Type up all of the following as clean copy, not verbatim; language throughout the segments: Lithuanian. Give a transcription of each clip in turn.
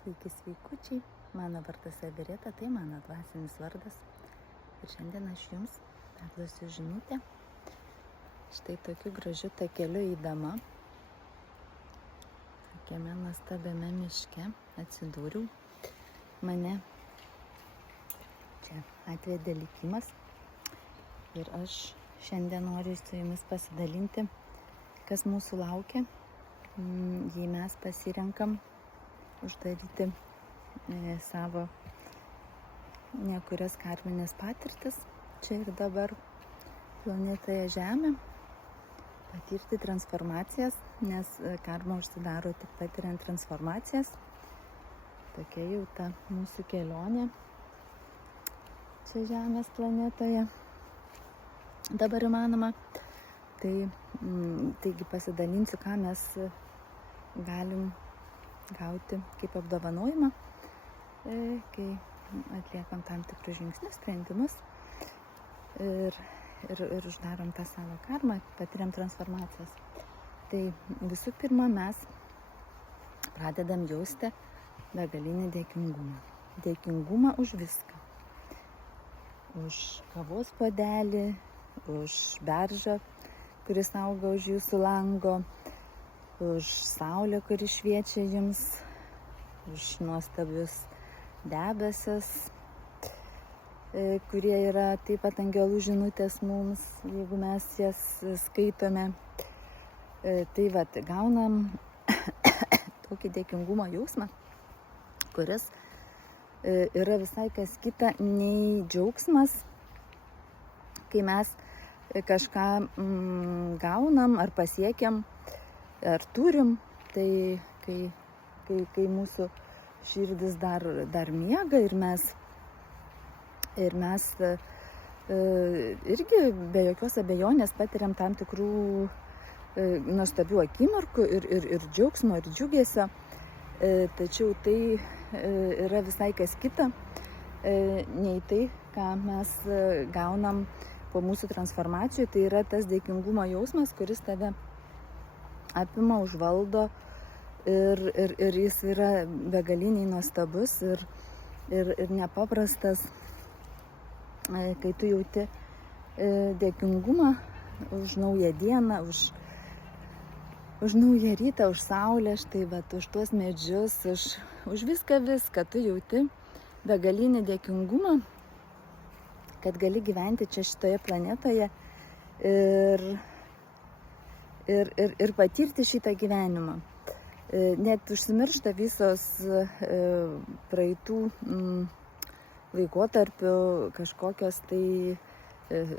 Sveiki, sveikučiai, mano vardas Evireta, tai mano dvasinis vardas. Ir šiandien aš jums perduosiu žinutę. Štai tokiu gražiu takeliu eidama, tokiame nuostabiame miške atsidūriau. Mane čia atvedė likimas ir aš šiandien noriu su jumis pasidalinti, kas mūsų laukia, jei mes pasirenkam uždaryti savo nekurias karminės patirtis čia ir dabar planetoje Žemė, patirti transformacijas, nes karma užsidaro tik patiriant transformacijas. Tokia jau ta mūsų kelionė čia Žemės planetoje dabar įmanoma. Taigi pasidalinsiu, ką mes galim gauti kaip apdovanojimą, kai atliekam tam tikrus žingsnius, sprendimus ir uždarom tą savo karmą, patiriam transformacijas. Tai visų pirma, mes pradedam jausti begalinį dėkingumą. Dėkingumą už viską. Už kavos puodelį, už beržą, kuris auga už jūsų lango, už saulę, kuri šviečia jums, už nuostabius debesis, kurie yra taip pat angelų žinutės mums, jeigu mes jas skaitome. Tai vat, gaunam tokį dėkingumo jausmą, kuris yra visai kas kita nei džiaugsmas, kai mes kažką gaunam ar pasiekiam, ar turim, tai kai mūsų širdis dar miega ir mes irgi be jokios abejonės patiriam tam tikrų nuostabių akimirkų ir džiaugsmo, ir džiugesio, tačiau tai yra visai kas kita nei tai, ką mes gaunam po mūsų transformacijų. Tai yra tas dėkingumo jausmas, kuris tave apima, užvaldo ir jis yra begaliniai nuostabus ir nepaprastas, kai tu jauti dėkingumą už naują dieną, už naują rytą, už saulę, štai vat, už tuos medžius, už viską, tu jauti begalinį dėkingumą, kad gali gyventi čia šitoje planetoje ir patirti šitą gyvenimą. Net užsimiršta visos praeitų laikotarpių kažkokios tai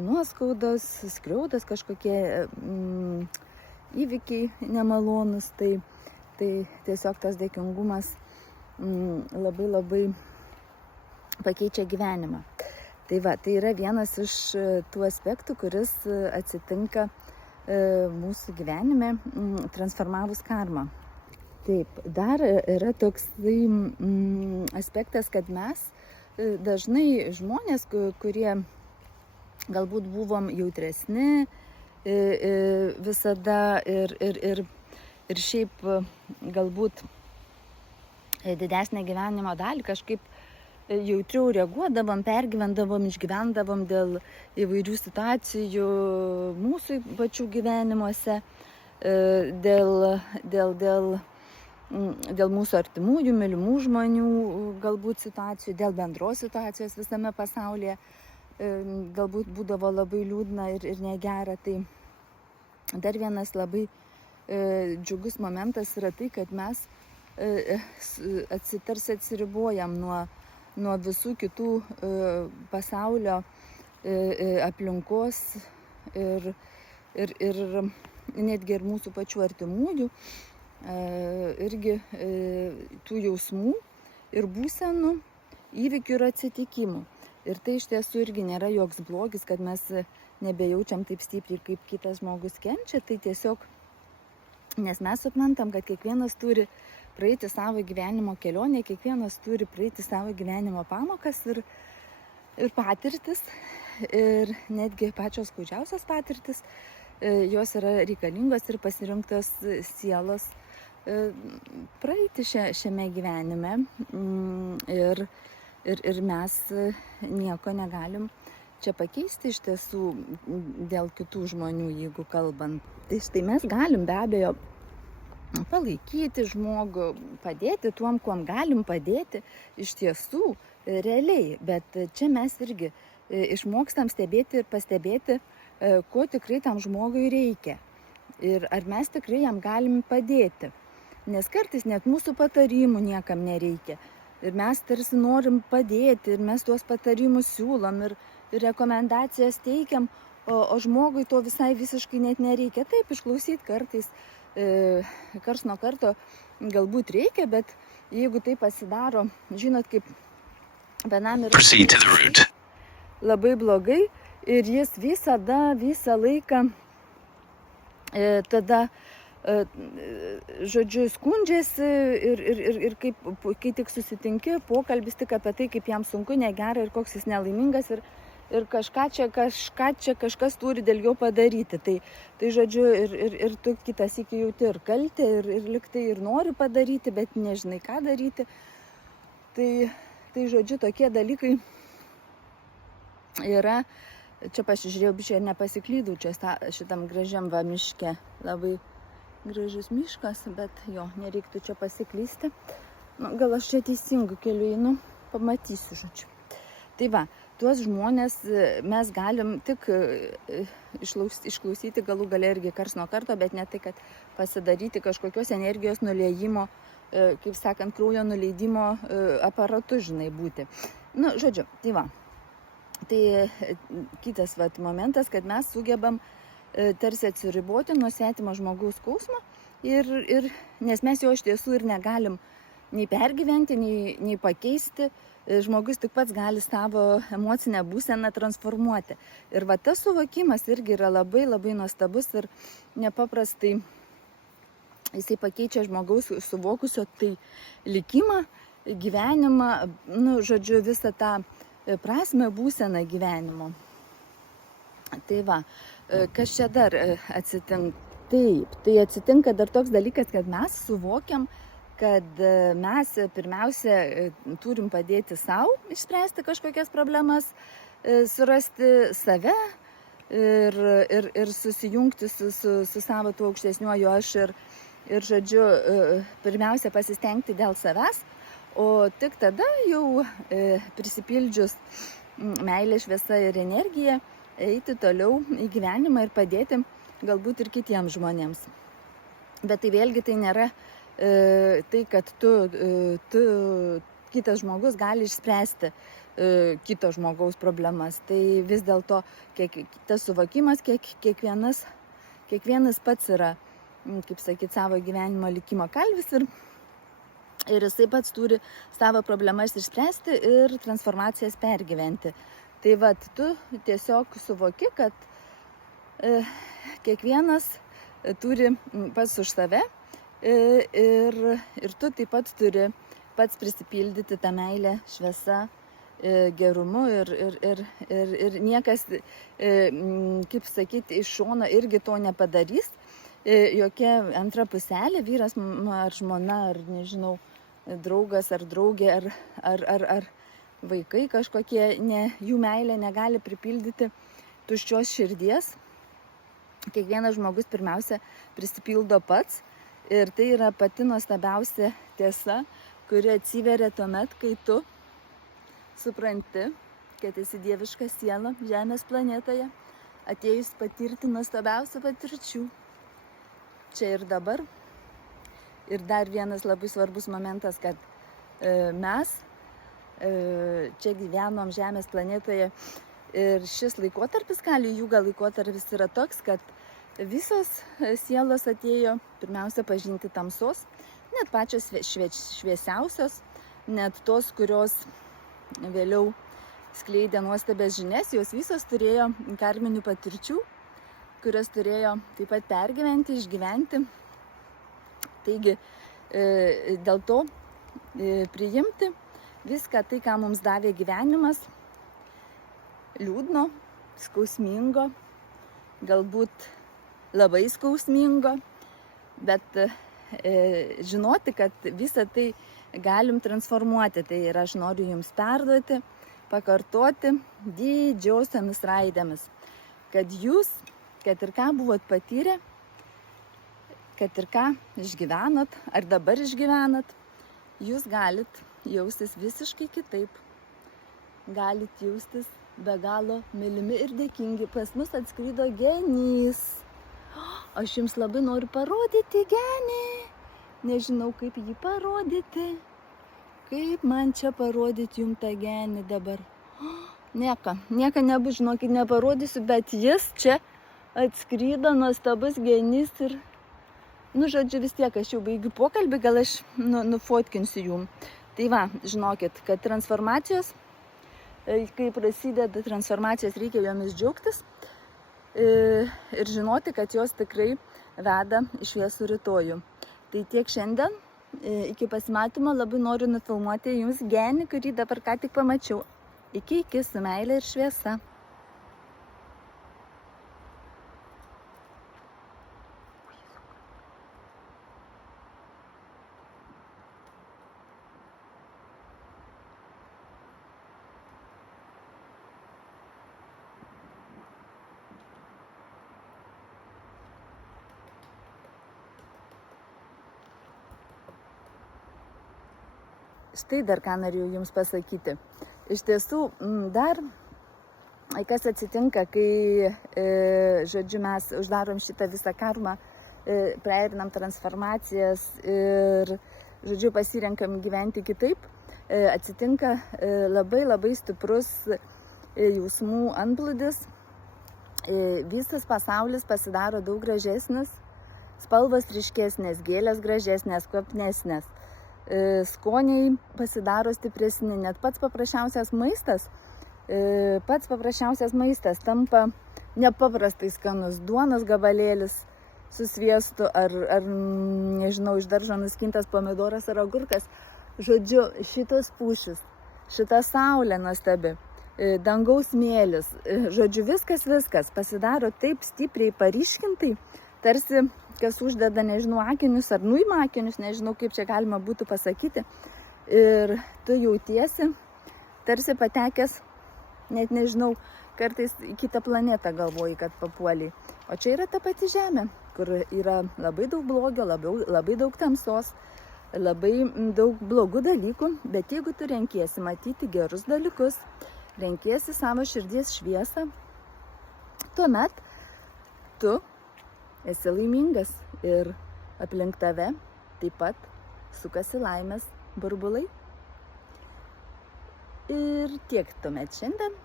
nuoskaudos, skriaudos, kažkokie įvykiai nemalonus. Tai tiesiog tas dėkingumas labai pakeičia gyvenimą. Tai yra vienas iš tų aspektų, kuris atsitinka mūsų gyvenime transformavus karmą. Taip, dar yra toks aspektas, kad mes dažnai žmonės, kurie galbūt buvom jautresni visada ir šiaip galbūt didesnę gyvenimo dalį kažkaip jautriau reaguodavom, pergyvendavom, išgyvendavom dėl įvairių situacijų mūsų pačių gyvenimuose, dėl mūsų artimųjų, mylimų žmonių galbūt situacijų, dėl bendros situacijos visame pasaulyje, galbūt būdavo labai liūdna ir negera. Tai dar vienas labai džiugus momentas yra tai, kad mes tarsi atsiribojam nuo visų kitų pasaulio aplinkos ir netgi ir mūsų pačių artimųjų, irgi tų jausmų ir būsenų, įvykių ir atsitikimų. Ir tai iš tiesų irgi nėra joks blogis, kad mes nebejaučiam taip stipriai, kaip kitas žmogus kenčia. Tai tiesiog, nes mes suprantam, kad kiekvienas turi praeiti savo gyvenimo kelionę, kiekvienas turi praeiti savo gyvenimo pamokas ir patirtis, ir netgi pačios skaudžiausios patirtis, jos yra reikalingos ir pasirinktos sielos praeiti šiame gyvenime ir mes nieko negalim čia pakeisti iš tiesų dėl kitų žmonių, jeigu kalbant. Tai štai mes galim be abejo palaikyti žmogų, padėti tuom, kuom galim padėti iš tiesų realiai, bet čia mes irgi išmokstam stebėti ir pastebėti, ko tikrai tam žmogui reikia ir ar mes tikrai jam galim padėti, nes kartais net mūsų patarimų niekam nereikia ir mes tarsi norim padėti ir mes tuos patarimus siūlom ir rekomendacijas teikiam, o žmogui to visai visiškai net nereikia. Taip, išklausyti kartais karts nuo karto galbūt reikia, bet jeigu tai pasidaro, žinot, kaip vienam yra labai blogai ir jis visą laiką tada, žodžiu, skundžiasi ir kai tik susitinki, pokalbis tik apie tai, kaip jam sunku, negera ir koks jis nelaimingas ir kažkas turi dėl jo padaryti. Tai žodžiu, ir tu kitas iki jauti ir kaltę, ir liktai ir nori padaryti, bet nežinai, ką daryti. Tai žodžiu, tokie dalykai yra. Čia pasižiūrėjau, biškai nepasiklydau čia šitam gražiam va miške. Labai gražus miškas, bet jo, nereiktų čia pasiklysti. Gal aš čia teisingų keliu einu, pamatysiu, žodžiu. Tai va, tuos žmonės mes galim tik išklausyti galų gale irgi karts nuo karto, bet ne tai, kad pasidaryti kažkokios energijos nuliejimo, kaip sakant, kraujo nuleidimo aparatu, žinai, būti. Žodžiu, tai va. Tai kitas momentas, kad mes sugebam tarsi atsiriboti nuo svetimo žmogaus skausmo, nes mes jo iš tiesų ir negalim nei pergyventi, nei pakeisti. Žmogus tik pats gali savo emocinę būseną transformuoti. Ir va tas suvokimas irgi yra labai labai nuostabus ir nepaprastai jisai pakeičia žmogaus suvokusio tai likimą, gyvenimą, žodžiu, visą tą prasmę būseną gyvenimo. Tai va, kas čia dar atsitinka? Taip, tai atsitinka dar toks dalykas, kad mes suvokiam, kad mes pirmiausia turim padėti savo išspręsti kažkokias problemas, surasti save ir susijungti su savo tuo aukštesniuoju aš ir žodžiu, pirmiausia pasistengti dėl savęs, o tik tada jau prisipildžius meilę, šviesą ir energiją eiti toliau į gyvenimą ir padėti galbūt ir kitiems žmonėms. Bet tai vėlgi tai nėra tai, kad kitas žmogus gali išspręsti kito žmogaus problemas. Tai vis dėlto tas suvokimas, kiekvienas pats yra, kaip sakyti, savo gyvenimo likimo kalvis ir jisai pats turi savo problemas išspręsti ir transformacijas pergyventi. Tai vat, tu tiesiog suvoki, kad kiekvienas turi pats už save ir tu taip pat turi pats prisipildyti tą meilę, šviesą, gerumu ir niekas, kaip sakyti, iš šono irgi to nepadarys. Jokia antra puselė, vyras ar žmona, ar nežinau, draugas ar draugė, ar vaikai kažkokie, jų meilė negali pripildyti tuščios širdies. Kiekvienas žmogus pirmiausia prisipildo pats ir tai yra pati nuostabiausia tiesa, kuri atsiveria tuomet, kai tu supranti, kad esi dieviška siela Žemės planetoje, atėjus patirti nuostabiausių patirčių čia ir dabar. Ir dar vienas labai svarbus momentas, kad mes čia gyvenom Žemės planetoje ir šis laikotarpis, Kali-Juga laikotarpis yra toks, kad visos sielos atėjo pirmiausia pažinti tamsos, net pačios šviesiausios, net tos, kurios vėliau skleidė nuostabės žinias, jos visos turėjo karminių patirčių, kurias turėjo taip pat pergyventi, išgyventi. Taigi, dėl to priimti viską tai, ką mums davė gyvenimas, liūdno, skausmingo, galbūt labai skausmingo, bet žinoti, kad visą tai galim transformuoti. Tai ir aš noriu jums perduoti, pakartoti didžiosiomis raidėmis, kad jūs, kad ir ką buvot patyrę, kad ir ką išgyvenat, ar dabar išgyvenat, jūs galit jaustis visiškai kitaip. Galit jaustis be galo mylimi ir dėkingi. Pas mus atskrido genys. Aš jums labai noriu parodyti genį. Nežinau, kaip jį parodyti. Kaip man čia parodyti jums tą genį dabar. Nieko nebus, žinokit, neparodysiu, bet jis čia atskrido, nuostabus genys ir, žodžiu, vis tiek aš jau baigiu pokalbį, gal aš nufotkinsiu jum. Tai va, žinokit, kad transformacijos, kai prasideda transformacijos, reikia jomis džiaugtis ir žinoti, kad jos tikrai veda į šviesų rytojų. Tai tiek šiandien, iki pasimatymo, labai noriu nufilmuoti jums genį, kurį dabar ką tik pamačiau. Iki, su meile ir šviesa. Štai dar ką norėjau jums pasakyti. Iš tiesų, dar kas atsitinka, kai, žodžiu, mes uždarom šitą visą karmą, praeinam transformacijas ir, žodžiu, pasirenkam gyventi kitaip, atsitinka labai stiprus jausmų antplūdis. Visas pasaulis pasidaro daug gražesnis, spalvos ryškesnės, gėlės gražesnės, kvapnesnės. Skoniai pasidaro stipresni, net pats paprasčiausias maistas tampa nepaprastai skanus. Duonos gabalėlis su sviestu ar nežinau, iš daržo nuskintas pomidoras ar agurkas. Žodžiu, šitos pušys, šita saulė nuostabi, dangaus smėlis, žodžiu, viskas pasidaro taip stipriai paryškintai, tarsi kas uždeda, nežinau, akinius ar nuima akinius, nežinau, kaip čia galima būtų pasakyti. Ir tu jautiesi tarsi patekęs, net nežinau, kartais į kitą planetą galvoji, kad papuoliai. O čia yra ta pati Žemė, kur yra labai daug blogio, labai daug tamsos, labai daug blogų dalykų. Bet jeigu tu renkiesi matyti gerus dalykus, renkiesi savo širdies šviesą, tuomet tu esi laimingas ir aplink tave taip pat sukasi laimės burbulai. Ir tiek tuomet šiandien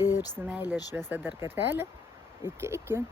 ir su meile ir šviesa dar kartelį. Iki.